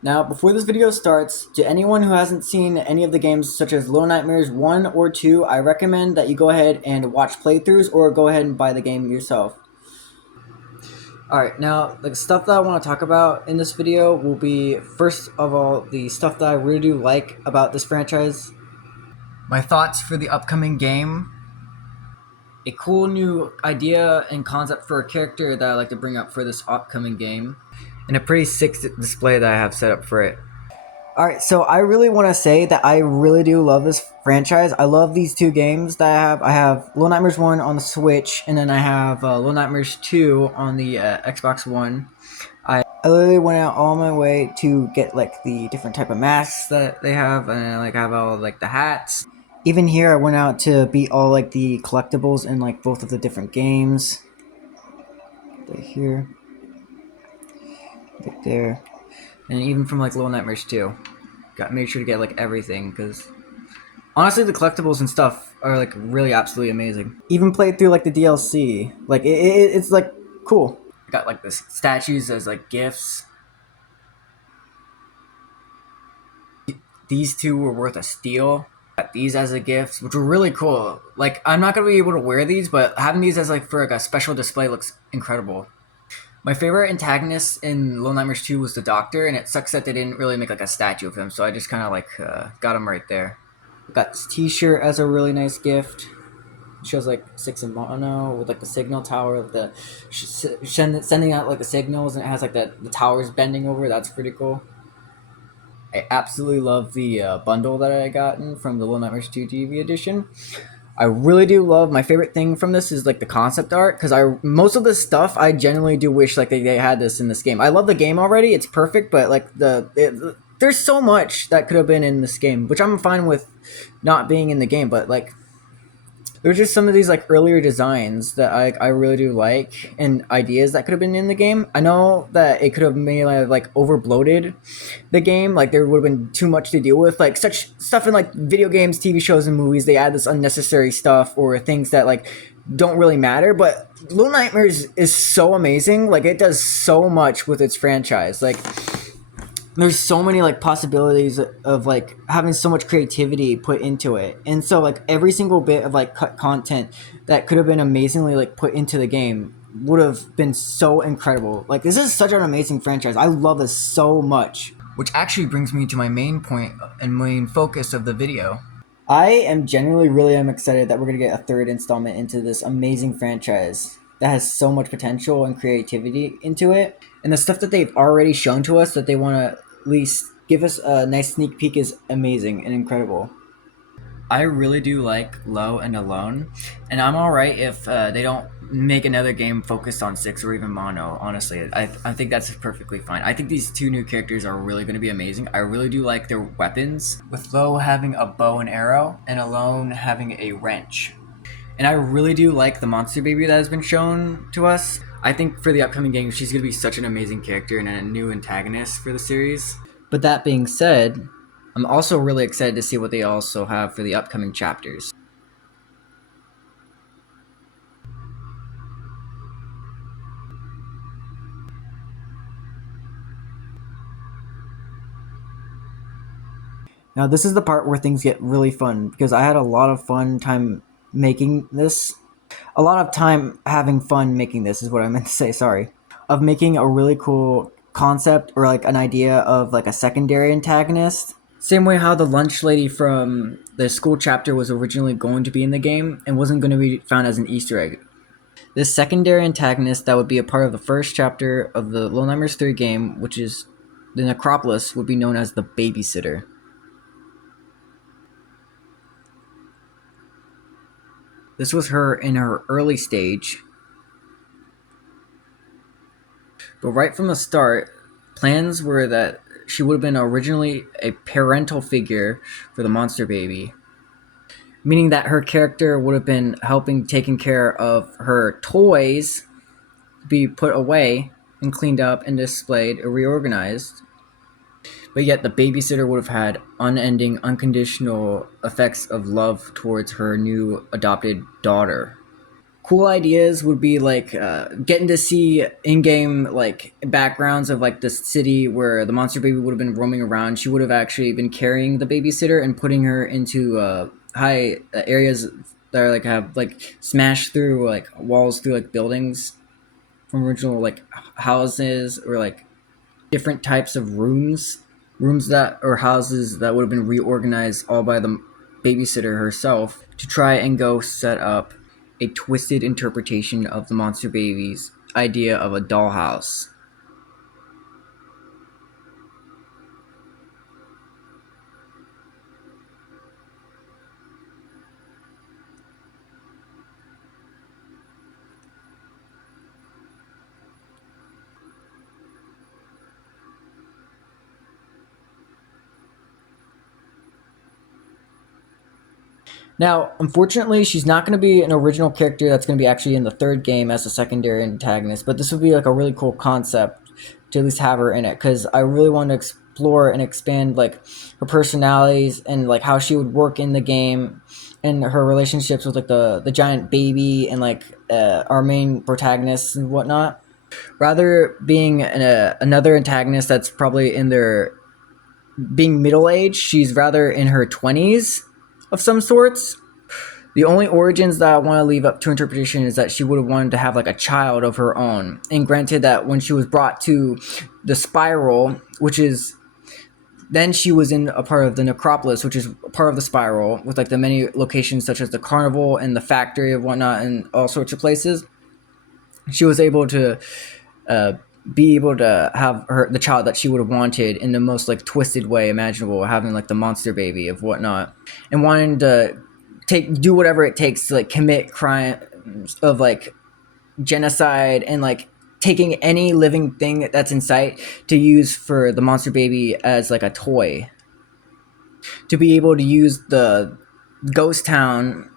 Now, before this video starts, to anyone who hasn't seen any of the games such as Little Nightmares 1 or 2, I recommend that you go ahead and watch playthroughs or go ahead and buy the game yourself. Alright, now the stuff that I want to talk about in this video will be, first of all, the stuff that I really do like about this franchise, my thoughts for the upcoming game, a cool new idea and concept for a character that I like to bring up for this upcoming game, and a pretty sick display that I have set up for it. Alright, so I really want to say that I really do love this franchise. I love these two games that I have. I have Little Nightmares 1 on the Switch, and then I have Little Nightmares 2 on the Xbox One. I literally went out all my way to get like the different type of masks that they have, and like I have all like the hats. Even here, I went out to beat all like the collectibles in like both of the different games. Right here, right there, and even from like Little Nightmares 2. Made sure to get like everything because honestly, the collectibles and stuff are like really absolutely amazing. Even played through like the DLC, like it's like cool. I got like the statues as like gifts. These two were worth a steal. Got these as a gift, which were really cool. Like I'm not gonna be able to wear these, but having these as like for like a special display looks incredible. My favorite antagonist in Little Nightmares 2 was the Doctor, and it sucks that they didn't really make like a statue of him, so I just kind of like got him right there. Got this t-shirt as a really nice gift. It shows like 6 in mono with like the signal tower of the sending out like the signals, and it has like the towers bending over. That's pretty cool. I absolutely love the bundle that I gotten from the Little Nightmares 2 TV edition. I really do love, my favorite thing from this is like the concept art, because most of this stuff I genuinely do wish like they had this in this game. I love the game already, it's perfect, but like there's so much that could have been in this game, which I'm fine with not being in the game, but like there's just some of these like earlier designs that I really do like, and ideas that could have been in the game. I know that it could have made like over bloated the game, like there would have been too much to deal with, like such stuff in like video games, TV shows, and movies. They add this unnecessary stuff or things that like don't really matter. But Little Nightmares is so amazing. Like it does so much with its franchise. Like there's so many like possibilities of like having so much creativity put into it, and so like every single bit of like cut content that could have been amazingly like put into the game would have been so incredible. Like this is such an amazing franchise. I love this so much, which actually brings me to my main point and main focus of the video. I am genuinely really am excited that we're gonna get a third installment into this amazing franchise that has so much potential and creativity into it, and the stuff that they've already shown to us that they want to at least give us a nice sneak peek is amazing and incredible. I really do like Low and Alone, and I'm alright if they don't make another game focused on 6 or even mono. Honestly, I think that's perfectly fine. I think these two new characters are really going to be amazing. I really do like their weapons, with Low having a bow and arrow, and Alone having a wrench. And I really do like the monster baby that has been shown to us. I think for the upcoming game, she's going to be such an amazing character and a new antagonist for the series. But that being said, I'm also really excited to see what they also have for the upcoming chapters. Now this is the part where things get really fun, because I had a lot of fun time making this. A lot of time having fun making this is what I meant to say, sorry. Of making a really cool concept or like an idea of like a secondary antagonist. Same way how the lunch lady from the school chapter was originally going to be in the game and wasn't going to be found as an Easter egg. This secondary antagonist that would be a part of the first chapter of the Little Nightmares 3 game, which is the Necropolis, would be known as the Babysitter. This was her in her early stage, but right from the start, plans were that she would have been originally a parental figure for the monster baby, meaning that her character would have been helping taking care of her toys be put away and cleaned up and displayed or reorganized. But yet the babysitter would have had unending, unconditional effects of love towards her new adopted daughter. cool ideas would be like getting to see in-game like backgrounds of like the city where the monster baby would have been roaming around. She would have actually been carrying the babysitter and putting her into high areas that are like have like smashed through like walls through like buildings from original like houses or like different types of rooms that or houses that would have been reorganized all by the babysitter herself to try and go set up a twisted interpretation of the monster baby's idea of a dollhouse. Now, unfortunately, she's not going to be an original character that's going to be actually in the third game as a secondary antagonist, but this would be like a really cool concept to at least have her in it because I really want to explore and expand like her personalities and like how she would work in the game and her relationships with like the giant baby and like our main protagonists and whatnot. Rather being another antagonist that's probably in their being middle aged, she's rather in her 20s of some sorts. The only origins that I want to leave up to interpretation is that she would have wanted to have like a child of her own. And granted that when she was brought to the spiral, which is then she was in a part of the necropolis, which is part of the spiral, with like the many locations such as the carnival and the factory of whatnot and all sorts of places. She was able to uh, be able to have the child that she would have wanted in the most like twisted way imaginable, having like the monster baby of whatnot, and wanting to do whatever it takes to like commit crimes of like genocide and like taking any living thing that's in sight to use for the monster baby as like a toy, to be able to use the ghost town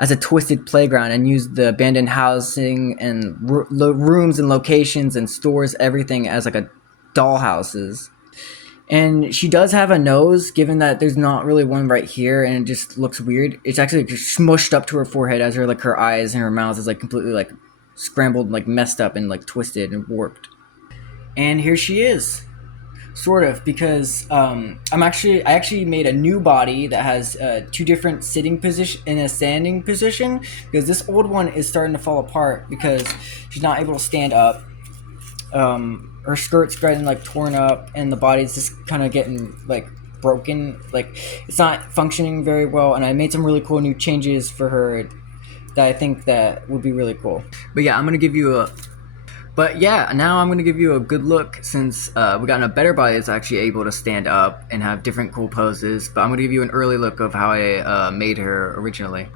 as a twisted playground and use the abandoned housing and rooms and locations and stores everything as like a dollhouses. And she does have a nose, given that there's not really one right here, and it just looks weird. It's actually smushed up to her forehead as her eyes and her mouth is like completely like scrambled, like messed up and like twisted and warped. And here she is, sort of, because I actually made a new body that has two different sitting position in a standing position, because this old one is starting to fall apart because she's not able to stand up. Her skirt's getting like torn up and the body's just kind of getting like broken, like it's not functioning very well, and I made some really cool new changes for her that I think that would be really cool. But yeah, now I'm gonna give you a good look since we got a better body that's actually able to stand up and have different cool poses. But I'm gonna give you an early look of how I made her originally.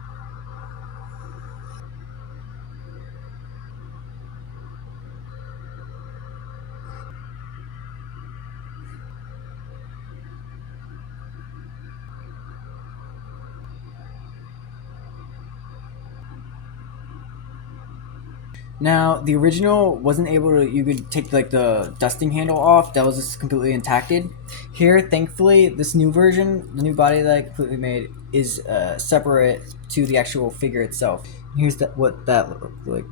Now, the original wasn't able to, you could take like the dusting handle off, that was just completely intacted. Here, thankfully, this new version, the new body that I completely made, is separate to the actual figure itself. Here's what that looked like.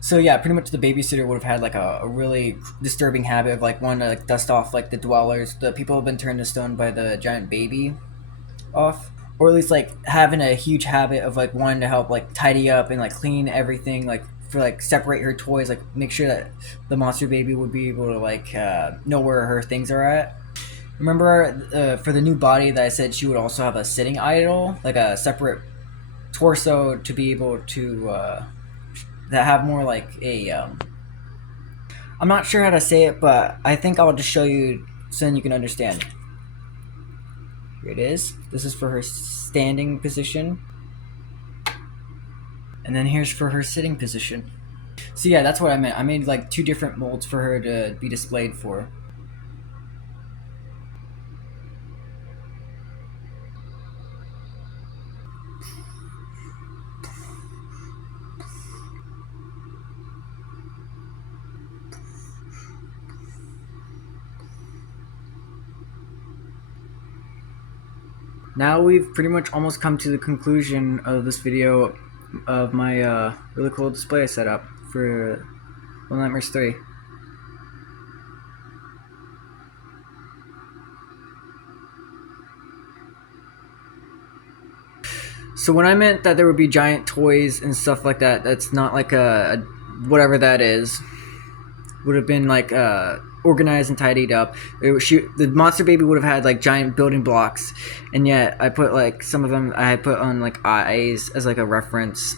So yeah, pretty much the babysitter would have had like a really disturbing habit of like wanting to like dust off like the dwellers, the people who have been turned to stone by the giant baby off, or at least like having a huge habit of like wanting to help like tidy up and like clean everything, like for like separate her toys, like make sure that the monster baby would be able to like know where her things are at. Remember for the new body that I said she would also have a sitting idol, like a separate torso to be able to that have more like a I'm not sure how to say it, but I think I'll just show you so then you can understand. Here it is. This is for her standing position. And then here's for her sitting position. So yeah, that's what I meant. I made like two different molds for her to be displayed for. Now we've pretty much almost come to the conclusion of this video of my really cool display setup for Little Nightmares 3. So when I meant that there would be giant toys and stuff like that, that's not like a whatever that is. Would have been like organized and tidied up. The monster baby would have had like giant building blocks, and yet I put like some of them I had put on like eyes as like a reference,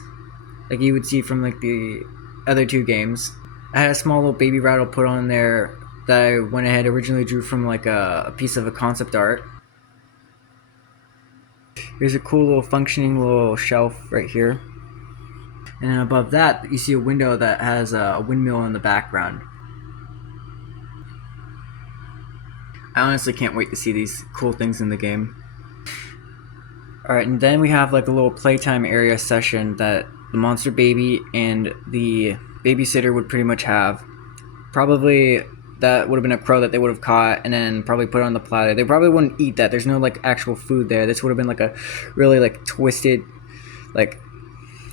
like you would see from like the other two games. I had a small little baby rattle put on there that I went ahead originally drew from like a piece of a concept art. Here's a cool little functioning little shelf right here, and then above that you see a window that has a windmill in the background. I honestly can't wait to see these cool things in the game. Alright, and then we have like a little playtime area session that the monster baby and the babysitter would pretty much have. Probably that would have been a crow that they would have caught and then probably put on the platter. They probably wouldn't eat that. There's no like actual food there. This would have been like a really like twisted, like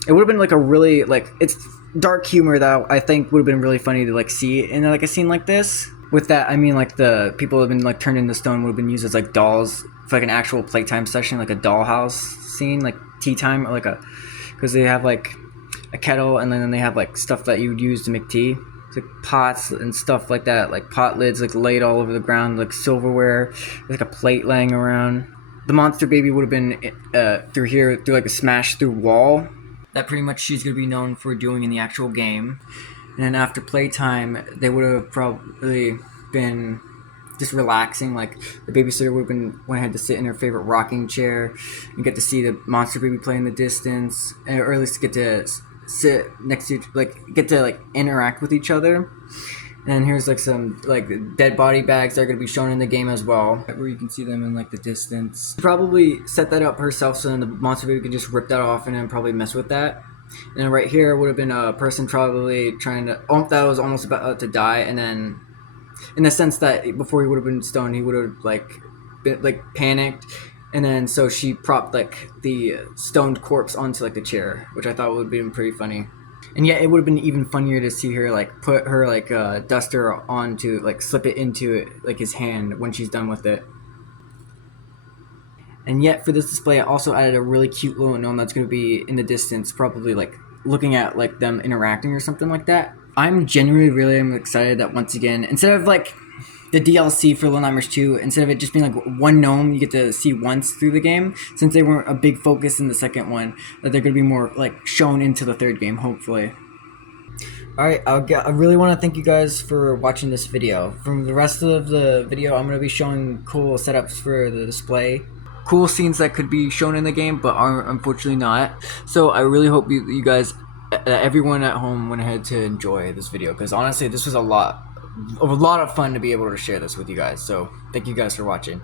it would have been like a really like, it's dark humor that I think would have been really funny to like see in like a scene like this. With that, I mean like the people who have been like turned into stone would have been used as like dolls for like an actual playtime session, like a dollhouse scene, like tea time, or like a, because they have like a kettle and then they have like stuff that you would use to make tea. It's like pots and stuff like that, like pot lids like laid all over the ground, like silverware. There's like a plate laying around. The monster baby would have been through here, through like a smash through wall. That pretty much she's gonna be known for doing in the actual game. And then after playtime, they would have probably been just relaxing. Like the babysitter would have went ahead to sit in her favorite rocking chair and get to see the monster baby play in the distance, or at least get to sit next to, like, get to like interact with each other. And here's like some like dead body bags that are gonna be shown in the game as well, where you can see them in like the distance. Probably set that up herself so then the monster baby can just rip that off and then probably mess with that. And then right here would have been a person probably trying to, that was almost about to die, and then in the sense that before he would have been stoned, he would have like been like panicked, and then so she propped like the stoned corpse onto like the chair, which I thought would have been pretty funny. And yet it would have been even funnier to see her like put her like duster onto, like slip it into it, like his hand when she's done with it. And yet for this display I also added a really cute little gnome that's going to be in the distance, probably like looking at like them interacting or something like that. I'm genuinely really excited that once again, instead of like the DLC for Little Nightmares 2, instead of it just being like one gnome you get to see once through the game, since they weren't a big focus in the second one, that they're going to be more like shown into the third game, hopefully. Alright, I really want to thank you guys for watching this video. From the rest of the video, I'm going to be showing cool setups for the display. Cool scenes that could be shown in the game but are unfortunately not. So I really hope you guys, everyone at home, went ahead to enjoy this video, because honestly this was a lot of fun to be able to share this with you guys. So thank you guys for watching.